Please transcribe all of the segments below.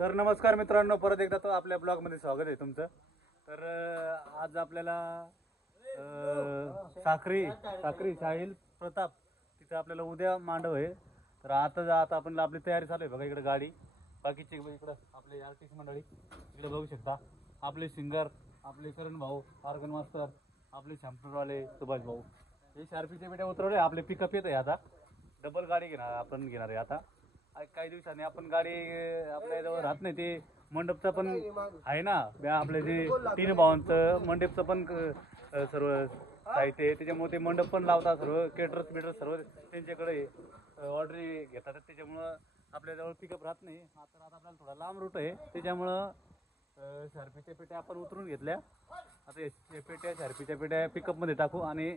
तर नमस्कार मित्रांनो, परत एकदा तो आपल्या ब्लॉगमध्ये स्वागत आहे तुमचं। तर आज आपल्याला साखरी साहिल प्रताप तिथे आपल्याला उद्या मांडव आहे। तर आता आपण आपली तयारी चालू आहे बघा। इकडे गाडी बाकीचे इकडे आपले आर्टिस्ट मंडळी इकडे बघू शकता। आपले सिंगर आपले करण भाऊ, ऑर्गन मास्टर आपले शॅम्पूरवाले सुभाष भाऊ, हे शार्पीचे बेटे उतरवले। आपले पिकअप येत आहे, आता डबल गाडी घेणार आहे आता काही दिवसांनी आपण गाडी आपल्या जवळ राहत नाही। ते मंडपचं पण आहे ना, आपले जे 3 भावांचं मंडपचं पण सर्व साहित्य आहे, त्याच्यामुळे ते मंडप पण लावतात। सर्व केटरर्स बिटर्स सर्व त्यांच्याकडे ऑर्डरी घेतात, त्याच्यामुळं आपल्याजवळ पिकअप राहत नाही। आता आपल्याला थोडा लांब रूट आहे, त्याच्यामुळं शार्पीच्या पेट्या आपण उतरून घेतल्या। आता या पेट्या शार्पीच्या पेट्या पिकअपमध्ये टाकू आणि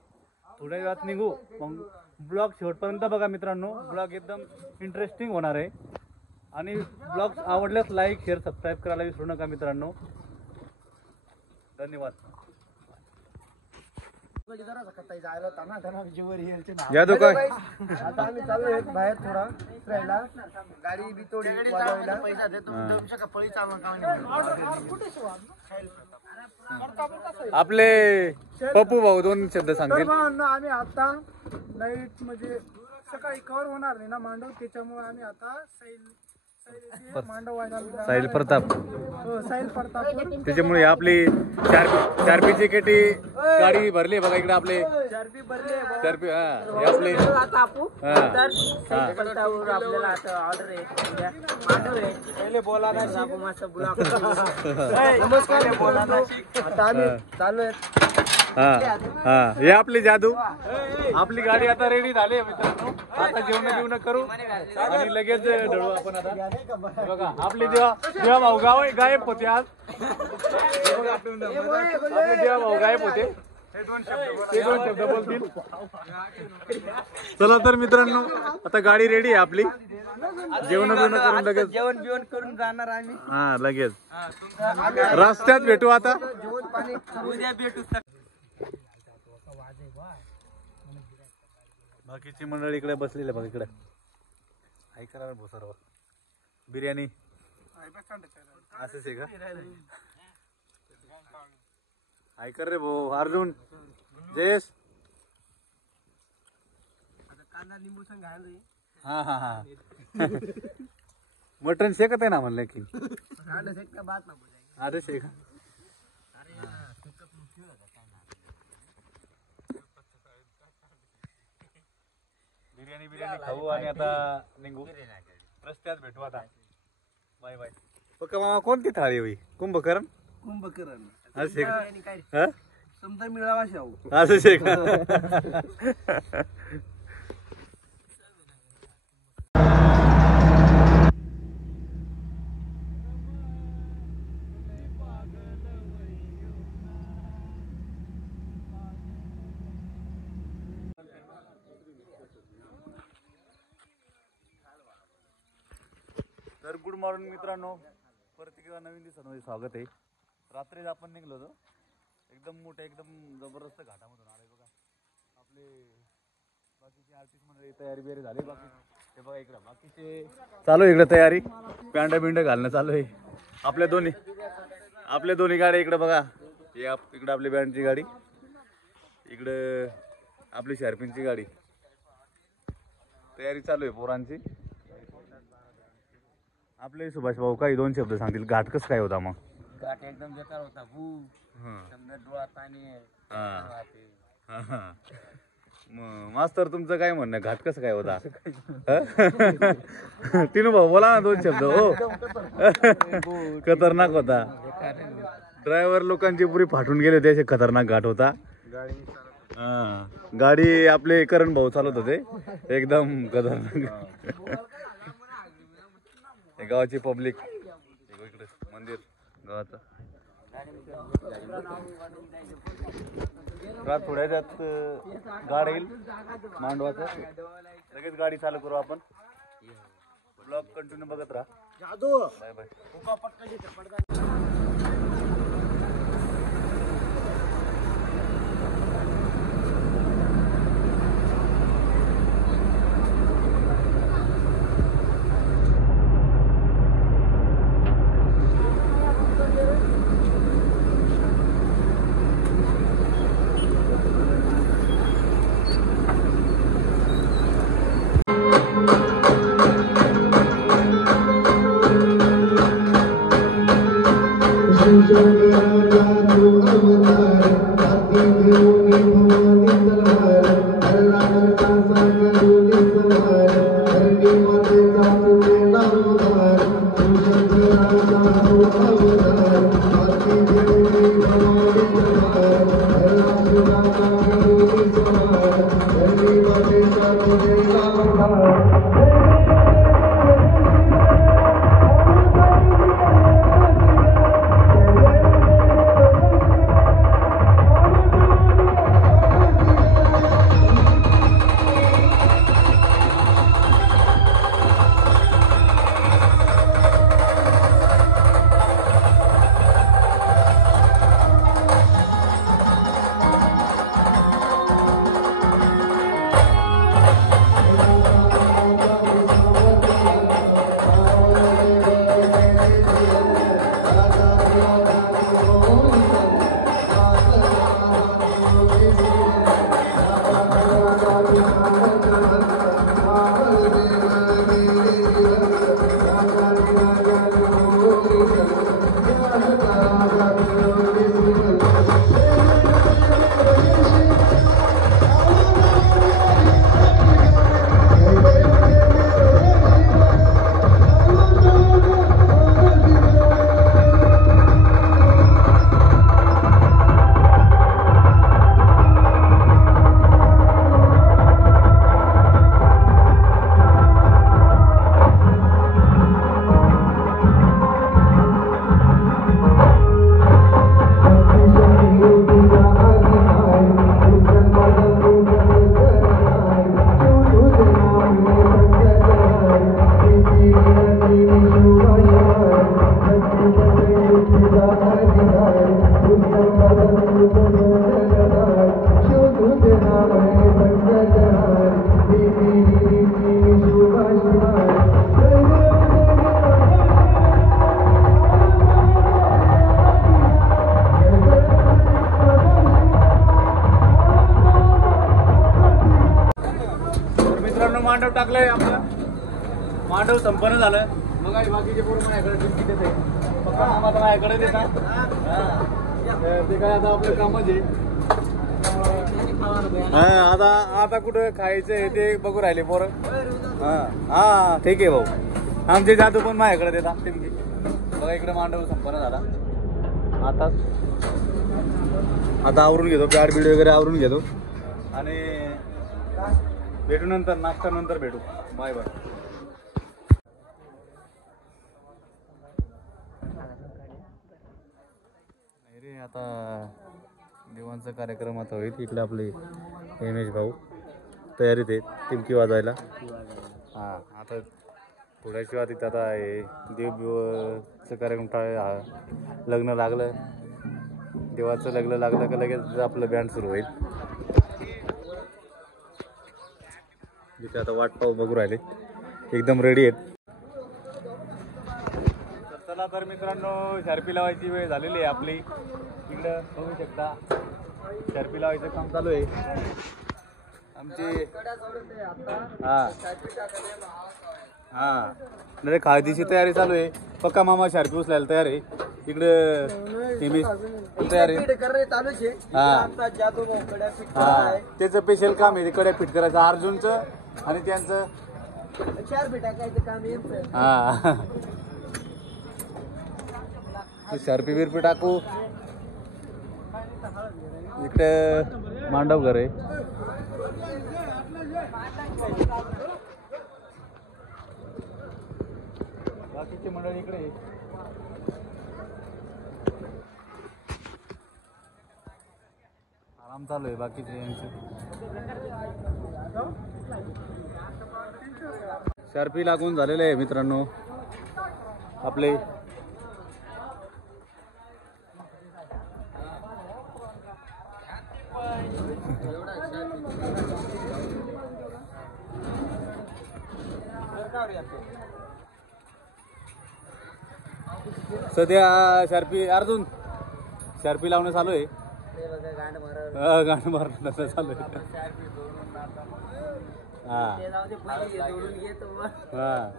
थोड्या वेळात निघू। मग ब्लॉग शेवटपर्यंत बघा मित्रांनो, ब्लॉग एकदम इंटरेस्टिंग होणार आहे। आणि ब्लॉग आवडल्यास लाईक शेअर सबस्क्राईब करायला विसरू नका मित्रांनो। धन्यवाद। यादव काय आता आम्ही चालू आहे बाहेर थोडा फिरायला, गाडी बी थोडी वाजवायला। पैसा देतो पळी आपले पप्पू भाऊ 2 शब्द सांगतील। आम्ही आता नाईट म्हणजे सकाळी कव्हर होणार नाही ना मांडव, त्याच्यामुळे आम्ही आता साहिल प्रताप साहिल प्रताप त्याच्यामुळे आपली चारपीची केटी गाडी भरली बघा। इकडे आपले चारपी हे आपले आपल्याला आता ऑर्डर आहे मांडव आहे। पहिले बोला ना नमस्कार बोला ना। आता आम्ही चालू आहे। हे आपली जादू, आपली गाडी आता रेडी झाली मित्रांनो। आता जेवण करू आणि लगेच ढळू आपण। आता बघा आपली देवा भाऊ गायब होते आज। आपले देवा भाऊ गायब होते, ते 2 शब्द बोलतील। चला तर मित्रांनो, आता गाडी रेडी आहे आपली। जेवण करून लगेच जेवण बिवण करून जाणार आम्ही। लगेच रस्त्यात भेटू। आता जेवण पाणी उद्या भेटू। बाकीची मंडळी इकडे बसलेली बघा। इकडे ऐकणार भाऊ सर्व बिर्याणी असंच आहे का? ऐकर रे भाऊ अर्जुन जयेश। कांदा लिंबू संग घाल। मटन शेकत आहे ना म्हणलं की बात ना आधे शेका। बिर्याणी खाऊ आणि आता निघू, रस्त्यात भेटू। आता बाय बाय। पक्का मामा कोणती थाळी होई? कुंभकर्ण असे का? समजा मिळावा शाहू असं शेका। तर गुड मॉर्निंग मित्रांनो, परत एकदा नवीन दिवसामध्ये स्वागत आहे। रात्रीच आपण निघलो होतो, एकदम मोठ्या एकदम जबरदस्त घाटामधून आले बघा। आपले बाकीचे आर्टिस्ट मंडळी तयारी बियारी झाली। बाकी हे बघा इकडे बाकीचे चालू इकडे तयारी, पॅन्डा बिंड घालणं चालू आहे। आपल्या दोन्ही गाड्या इकडे बघा। हे इकडे आपली बँडची गाडी, इकडे आपली शार्पिनची गाडी, तयारी चालू आहे पोरांची। आपले सुभाष भाऊ काही 2 शब्द सांगतील। घाट कसं काय होता? मग घाट एकदम बेकार होता। समजा डोळा पाणी मास्तर तुमचं काय म्हणणं? घाट कसं काय होता? तीनू भाऊ बोला ना 2 शब्द। हो खतरनाक होता। ड्रायव्हर लोकांची पुरी फाटून गेले होते, असे खतरनाक घाट होता। गाडी आपले करण भाऊ चालत होते, एकदम खतरनाक। गावाची पब्लिक इकडे मंदिर गावाचं थोड्या वेळात गाडी येईल मांडवाचं, लगेच गाडी चालू करू आपण। ब्लॉग कंटिन्यू बघत राहा। Bye bye. मांडव टाकलंय आपलं, मांडव संपन्न झालं. मग आई बाकीचे पूर्ण माझ्याकडे टिकीट येते, फक्त आम्हाला माझ्याकडे देतात. ते काय आता आपलं कामच आहे. आता कुठं खायचं हे ते बघू राहिले पोरं. हा ठीक आहे भाऊ, आमचे जादू पण माझ्याकडे देतात टिमकी. बघा इकडे मांडव संपन्न झाला. आता आवरून घेतो, बॅड बीड वगैरे आवरून घेतो आणि भेटू नंतर, नाश्ता नंतर भेटू. Bye bye. रे आता देवांचा कार्यक्रम आता होईल. इकडे आपले एम भाऊ तयारीत आहेत टिमकी वाजवायला. हां आता थोड्याच वेळात इथं आता हे देवचं कार्यक्रम लग्न लागलं, देवाचं लग्न लागलं का लगेच आपलं बँड सुरू होईल. इथे आता वाट पाहू बघू राहिले, एकदम रेडी आहेत. तर चला तर मित्रांनो, शार्पी लावायची वेळ झालेली आहे आपली. इकडं बघू शकता शार्पी लावायचं काम चालू आहे आमची. हां नाही खादीची तयारी चालू आहे. पक्का मामा शार्पी उचलायला तयार आहे. इकडं तयार आहे. हा त्याचं स्पेशल काम आहे, कडे फिट करायचं अर्जुनचं आणि त्यांचं 4 फीट टाकायचं काम यांचं. हा शार्पी बिरपी टाकू. इकडे मांडव घर आहे. बाकीचे मंडळी इकडे आराम चालू आहे बाकीचे यांचे. शार्पी लागून झालेले आहे मित्रांनो आपले. सध्या शार्पी अर्जुन शार्पी लावणं चालू आहे. गाणं मारणं चालू आहे. हा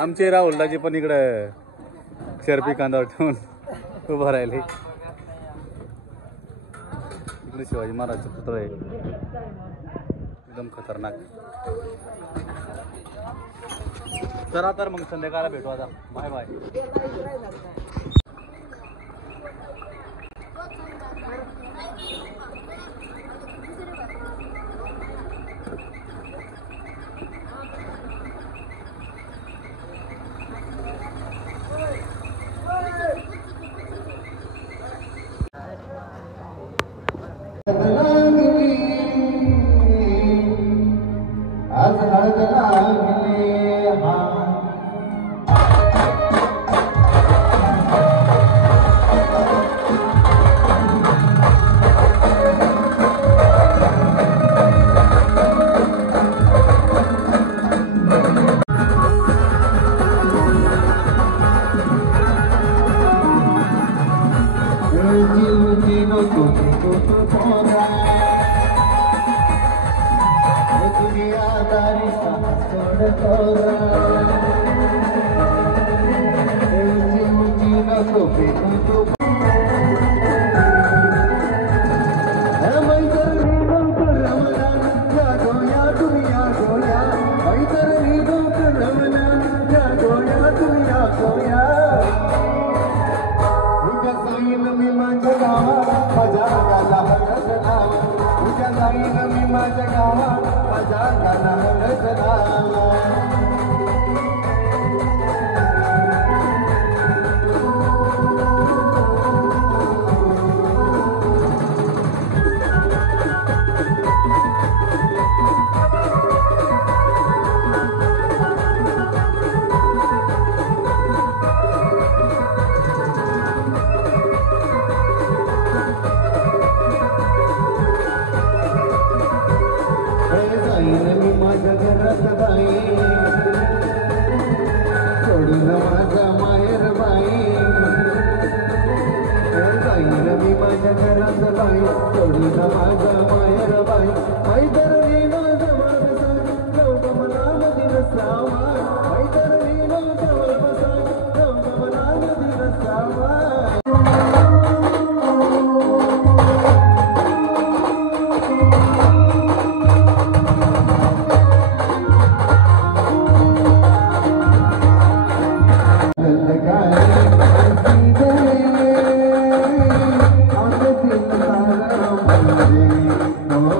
आमचे राहुलदाजी पण इकडं शर्पी कांदावर ठेवून उभं राहिले. इकडे शिवाजी महाराजचं पुतळं आहे, एकदम खतरनाक. चला तर मग संध्याकाळला भेटू आता. Bye bye. आज हळद लागली हा Oh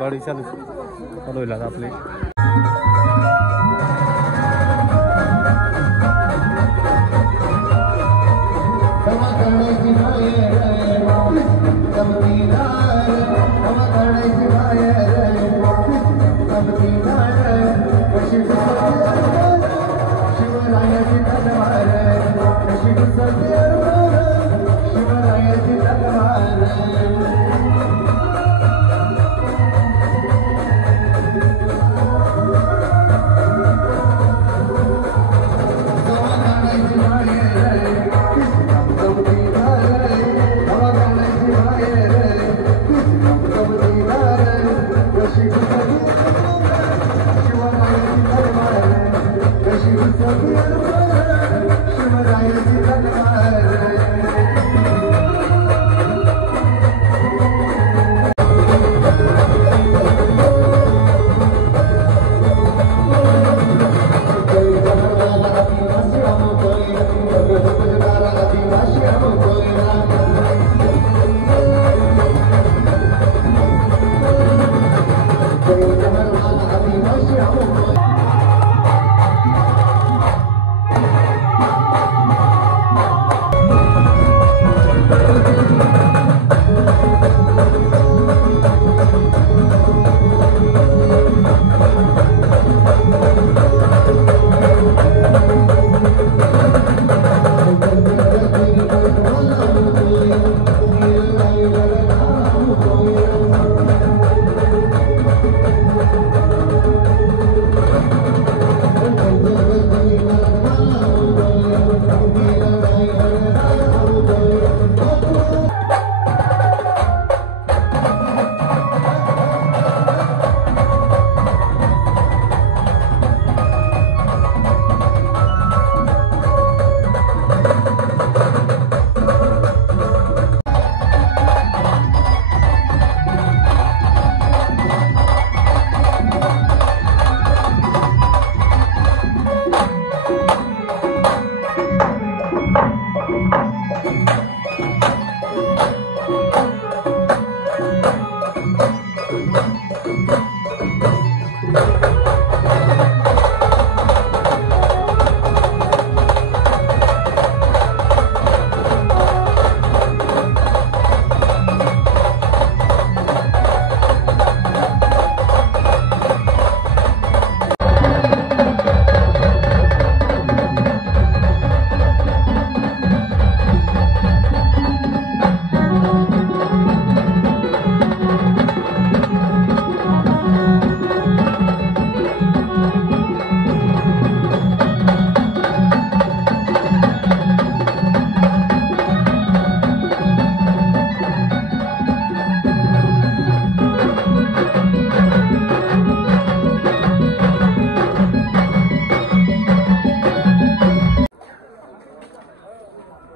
गाडी चालू होईल आता आपली.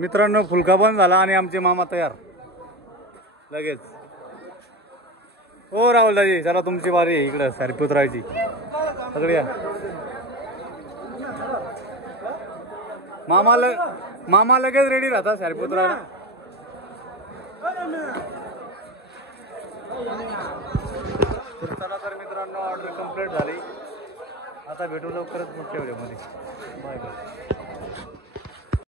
मित्रांनो फुलका बंद झाला आणि आमचे मामा तयार लगेच. हो राहुल दाजी चला तुमची बारी आहे इकडं सारीपुत्राची सगळी या. मामा लगेच रेडी राहता सारीपुत्राला. चला तर मित्रांनो ऑर्डर कंप्लीट झाली. आता भेटू लवकरच पुढच्या व्हिडिओमध्ये. Bye bye.